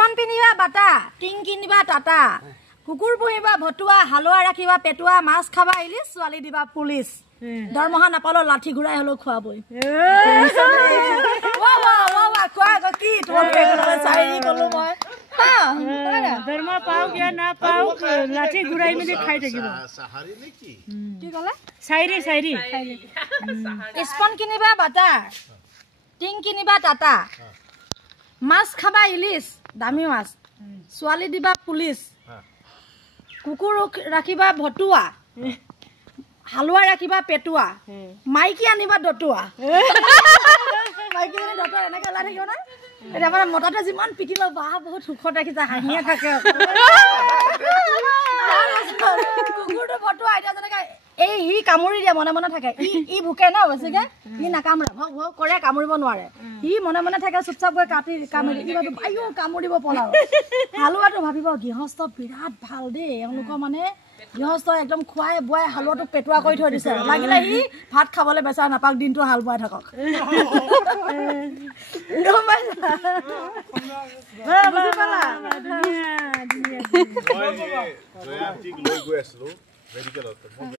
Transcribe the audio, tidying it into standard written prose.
স্পন পিনিবা বাটা টিং কিনিবা টাটা কুকুৰ পুহিবা ভটুৱা হালোৱা ৰাখিবা পেটুৱা মাছ খাবা ইলিছ ছোৱালী দিবা পুলিচ দৰমহা নাপালো লাঠি ঘুৰাই হলো খোৱাবই ৱা ৱা ৱা ৱা কোৱা কি তোমালোকে চাইৰি কলো মই দৰমহা পাও কি না পাও লাঠি ঘুৰাই মিলি খাই থাকিব সাহাৰি নেকি কি কলে চাইৰি স্পন কিনিবা বাটা টিং কিনিবা টাটা মাছ খাবা ইলিছ দামী মাছ ছোৱালী দিবা পুলিচ কুকুৰ ৰাখিবা ভটুৱা হালোৱা ৰাখিবা পেটুৱা মাইকী আনিবা দটুৱা মাইকী আনি দটুৱা এনেকে ওলাই থাকিব না এতিয়া মানে মতাটোৱে যিমান পিটিব বাহ বহুত সুখত ৰাখিছে হাঁহিয়ে থাকে কুকুৰটো ভটুৱা এতিয়া যেনেকে এই হি কামুৰি দিয়ে মনে মনে থাকে ই ভুকে ন বেছিকে ই নাকামুৰে ভক ভক কৰে কামুৰিব নোৱাৰে ই মনে মনে থাকে চুপচাপ গৈ কাটি কামুৰি কিবাটো আইও কামুৰিব পলাও হালোৱাটো ভাবিব গৃহস্থ বিৰাট ভাল দেই এওঁলোকৰ মানে গৃহস্থ একদম খুৱাই বুৱাই হালোৱাটো পেটুৱা কৰি থৈ দিছে লাগিলে ই ভাত খাবলৈ বেচা নাপাক দিনটো হাল বোৱাই থাকক গম পাইছা বুজি পালা মই জয়ান্তীক লৈ গৈ আছিলো মেডিকেলত